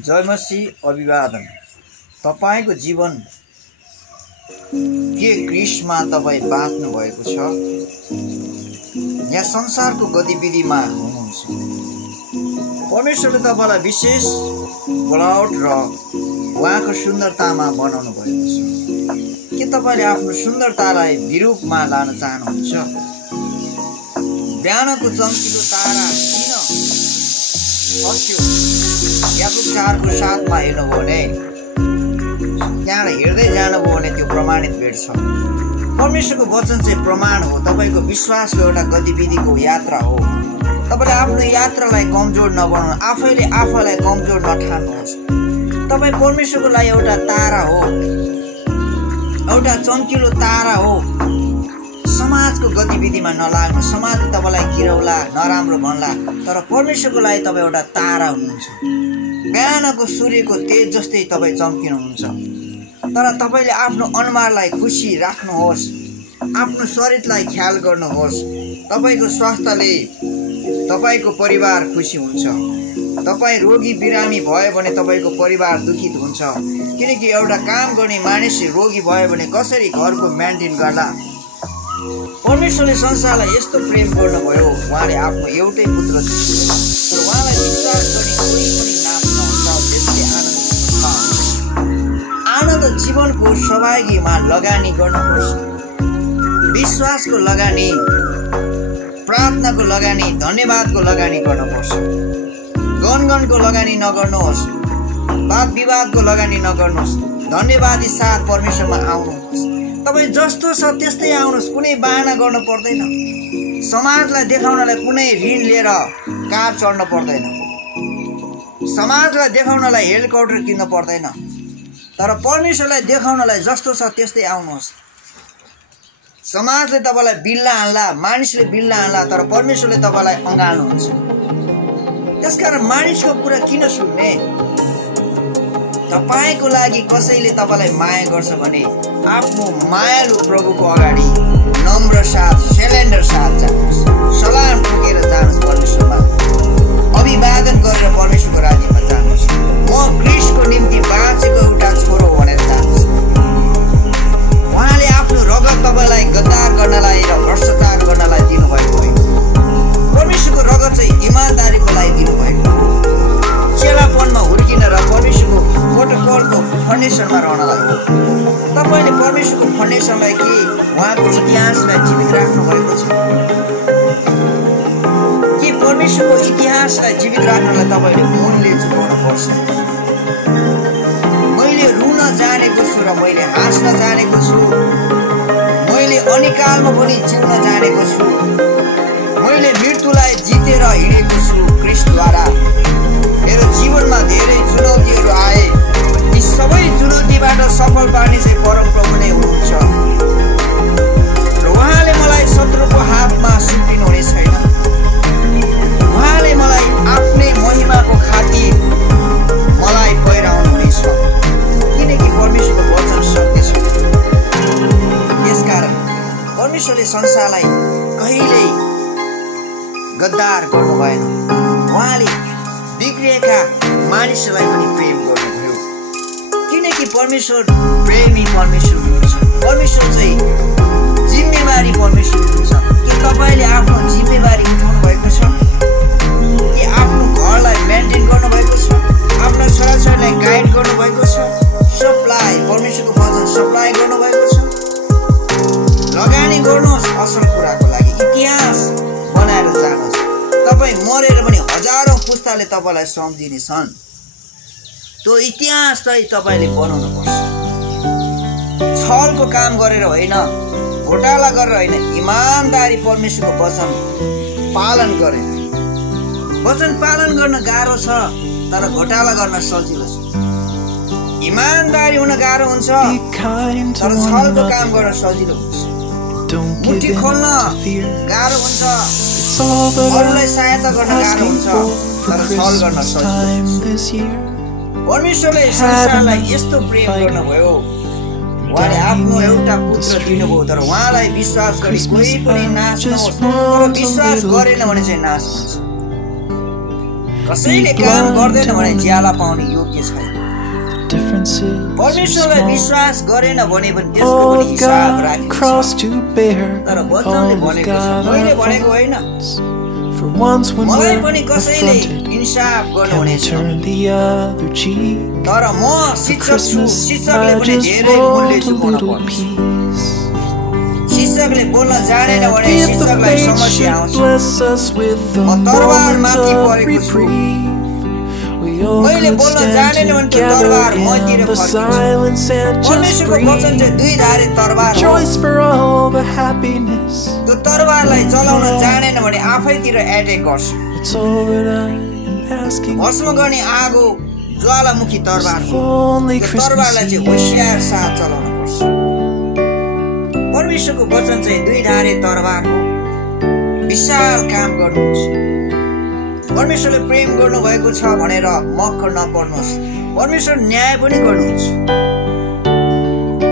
जयमसी अभिवादन। तपाईको जीवन के क्रिस्टमा तपाईँ बाँच्नु भएको छ या संसारको गतिविधिमा हुनुहुन्छ? परमेश्वरले तपाईलाई विशेष बनावट र उहाँको सुन्दरतामा बनाउनु भएको छ। के तपाईले आफ्नो सुन्दरतालाई विरूपमा लान चाहनुहुन्छ? बिहानको चम्किलो तारा किन खस्यो? याकूब 4को 7मा हेर्नुभयो भने त्यहाँ हेर्दै जानुभयो भने त्यो प्रमाणित भेट्छ। परमेश्वरको वचन चाहिँ प्रमाण हो, तपाईको विश्वासको एउटा गतिविधिको यात्रा हो। तपाईले आफ्नो यात्रालाई कमजोर नबनाउनु, आफैले आफैलाई कमजोर नठान्नुहोस्। तपाई परमेश्वरको लागि एउटा तारा हो, एउटा चम्किलो तारा हो। समाजको गतिविधिमा नलाग्नु, समाजले तपाईलाई गिरौला, नराम्रो भन्ला, तर परमेश्वरको लागि तपाईँ एउटा तारा हुनुहुन्छ। बिहानको सूर्यको तेज जस्तै तपाईँ चम्किनुहुन्छ। तर तपाईले आफ्नो अनुहारलाई खुसी राख्नुहोस्, आफ्नो शरीरलाई ख्याल गर्नुहोस्। तपाईको स्वास्थ्यले तपाईको परिवार खुसी हुन्छ। तपाईँ रोगी बिरामी भयो भने तपाईको परिवार दुखित हुन्छ, किनकि एउटा काम गर्ने मानिस रोगी भयो भने कसरी घरको मेन्टेन गर्ला? परमेश्वरले संसारलाई यस्तो प्रेम गर्नुभयो, उहाँले आफ्नो एउटै पुत्र दिनुभयो, तर उहाँलाई विश्वास गर्ने कोही पनि नाश नहोस्, त्यसले आनन्द जीवनको सहभागीमा लगानी गर्नुहोस्। विश्वासको लगानी, प्रार्थनाको लगानी, धन्यवादको लगानी गर्नुपर्छ। गणगणको लगानी नगर्नुहोस्, वाद विवादको लगानी नगर्नुहोस्। धन्यवादी साथ परमेश्वरमा आउनुहोस्। तपाईँ जस्तो छ त्यस्तै आउनुहोस्, कुनै बाहना गर्नु पर्दैन। समाजलाई देखाउनलाई कुनै ऋण लिएर कार चढ्न पर्दैन। समाजलाई देखाउनलाई हेलिकप्टर किन्न पर्दैन। तर परमेश्वरलाई देखाउनलाई जस्तो छ त्यस्तै आउनुहोस्। समाजले तपाईलाई बिल्ला हान्ला, मानिसले बिल्ला हान्ला, तर परमेश्वरले तपाईलाई अँगाल्नुहुन्छ। त्यसकारण मानिसको कुरा किन सुन्ने? तपाईको लागि कसैले तपाईलाई माया गर्छ भने आफ्नो मायालु प्रभुको अगाडि नम्र साथ, सिलेन्डर साथ जानुहोस्, सलाम ठोकेर जानुहोस्, परमेश्वरमा अभिवादन गरेर परमेश्वरको राज्यमा जानुहोस्। म क्रिस्टको निम्ति बाँचेको एउटा छोरो भनेर जानुहोस्। उहाँले आफ्नो रगत तपाईलाई गद्दार गर्नलाई र भ्रष्टाचार गर्नलाई दिनुभएको होइन। परमेश्वरको रगत चाहिँ इमानदारीको लागि दिनुभएको हो, चेलापनमा हुर्किन र परमेश्वरको प्रोटोकलको फाउन्डेसनमा रहनलाई। तपाईले परमेश्वरको फाउन्डेसनलाई कि उहाँको इतिहासलाई जीवित राख्नु भएको छ कि परमेश्वरको इतिहासलाई जीवित राख्नलाई तपाईले मूल्य चुकाउनु पर्छ। मैले रुन जानेको छु र मैले हाँस्न जानेको छु, मैले अनिकालमा पनि जिउन जानेको छु, मैले मृत्युलाई जितेर हिँडेको छु क्रिस्टद्वारा। मेरो जीवनमा धेरै चुनौतीहरू आए, ती सबै चुनौतीबाट सफल पार्ने चाहिँ परमप्रभु नै हुनुहुन्छ र उहाँले मलाई शत्रुको हातमा सुम्पिनु हुने छैन। उहाँले मलाई आफ्नै महिमाको खातिर मलाई पहिराउनु हुनेछ, किनकि परमेश्वरको वचन सत्य छ। त्यसकारण परमेश्वरले संसारलाई कहिल्यै गद्दार गर्नु भएन। उहाँले बिग्रिएका मानिसलाई पनि प्रेम गर्नुभयो, किनकि परमेश्वर प्रेमी परमेश्वर हुनुहुन्छ। परमेश्वर चाहिँ जिम्मेवारी परमेश्वर हुनुहुन्छ। के तपाईले आफ्नो जिम्मेवारी उठाउनु भएको छ? कि आफ्नो घरलाई मेन्टेन गर्नुभएको छ? आफ्नो छोराछोरीलाई गाइड गर्नुभएको छ? सप्लाई, परमेश्वरको वचन सप्लाई गर्नुभएको छ? लगानी गर्नुहोस् असल कुराको लागि, इतिहास बनाएर जानुहोस्। तपाईँ मरेर पनि हजारौं पुस्ताले तपाईलाई सम्झिनेछन्। त्यो इतिहास चाहिँ तपाईले बनाउनु पर्छ। छलको काम गरेर होइन, घोटाला गरेर होइन, इमानदारी परमेश्वरको वचन पालन गरेर। वचन पालन गर्न गाह्रो छ, तर घोटाला गर्न सजिलो छ। इमानदारी हुन गाह्रो हुन्छ, तर छलको काम गर्न सजिलो हुन्छ। मुठी खोल्न गाह्रो हुन्छ, अरूलाई सहायता गर्न गाह्रो हुन्छ, तर छल गर्न सजिलो। परमेश्वरले संसारलाई यस्तो प्रेम गर्नुभयो, उहाँले आफ्नो एउटा पुत्र दिनुभयो, तर उहाँलाई विश्वास गरी कोही पनि नाश नहोस्, तर विश्वास गरेन भने चाहिँ नाश हुन्छ। कसैले काम गर्दैन भने ज्याला पाउने योग्य छैन परमेश्वरलाई विश्वास गरेन भने पनि त्यसको पनि हिसाब राखिन्छ तर वचनले भनेको छ मैले भनेको होइन मलाई पनि कसैले इन्साफ गर्नुहुनेछ तर म शिक्षक छु शिक्षकले पनि धेरै मूल्य चुकाउनु पर्छ शिक्षकले बोल्न जानेन भने शिक्षकलाई समस्या आउँछ म तरबारमाथि परेको छु मैले बोल्न जानेन भने त्यो तरबार मतिर फर्किन्छ परमेश्वरको वचन चाहिँ दुई धारे तरबार हो त्यो तरबारलाई चलाउन जानेन भने आफैतिर एटेक गर्छ भस्म गर्ने आगो ज्वालामुखी तरबार हो त्यो तरबारलाई चाहिँ होशियार साथ चलाउन पर्छ परमेश्वरको वचन चाहिँ दुई धारे तरबार हो विशाल काम गर्नुहुन्छ परमेश्वरले प्रेम गर्नुभएको छ भनेर मक्क नपर्नुहोस् परमेश्वर न्याय पनि गर्नुहुन्छ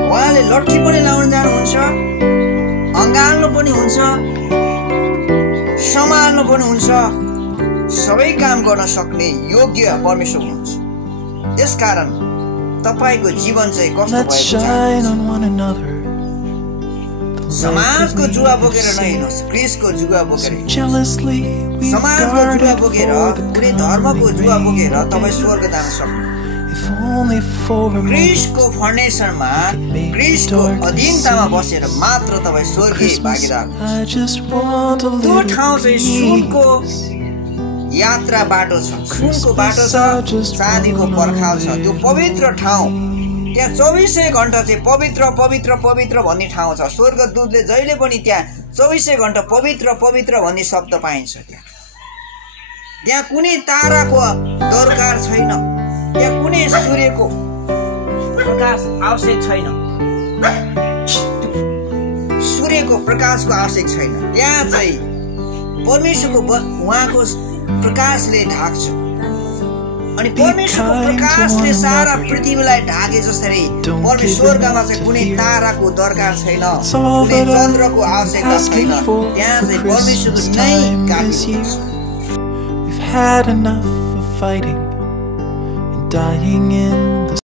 उहाँले लट्ठी पनि लाउन जानुहुन्छ अँगाल्नु पनि हुन्छ सम्हाल्नु पनि हुन्छ सबै काम गर्न सक्ने योग्य परमेश्वर हुनुहुन्छ त्यसकारण तपाईको जीवन चाहिँ कस्तो भएको छ समाजको जुवा बोकेर नहिँड्नुहोस् क्रिसको जुवा बोकेर समाजको जुवा बोकेर कुनै धर्मको जुवा बोकेर तपाईँ स्वर्ग जान सक्नुहुन्छ क्रिसको फाउन्डेसनमा क्रिसको अधीनतामा बसेर मात्र तपाईँ स्वर्गीय भागीदार त्यो ठाउँ चाहिँ सुनको यात्रा बाटो छ सुनको बाटो छ चाँदीको पर्खाल छ त्यो पवित्र ठाउँ त्यहाँ 24 घण्टा चाहिँ पवित्र पवित्र पवित्र भन्ने ठाउँ छ स्वर्गदूतले जहिले पनि त्यहाँ 24 घण्टा पवित्र पवित्र भन्ने शब्द पाइन्छ त्यहाँ कुनै ताराको दरकार छैन त्यहाँ कुनै सूर्यको प्रकाश आवश्यक छैन सूर्यको प्रकाशको आवश्यक छैन त्यहाँ चाहिँ परमेश्वरको उहाँको प्रकाशले ढाक्छ अनि परमेश्वरको प्रकाशले सारा पृथ्वीलाई ढाके जसरी परमेश्वरमा चाहिँ कुनै ताराको दरकार छैन कुनै चन्द्रको आवश्यकता छैन त्यहाँ चाहिँ परमेश्वरको नै काम हुन्छ We've had enough of fighting and dying in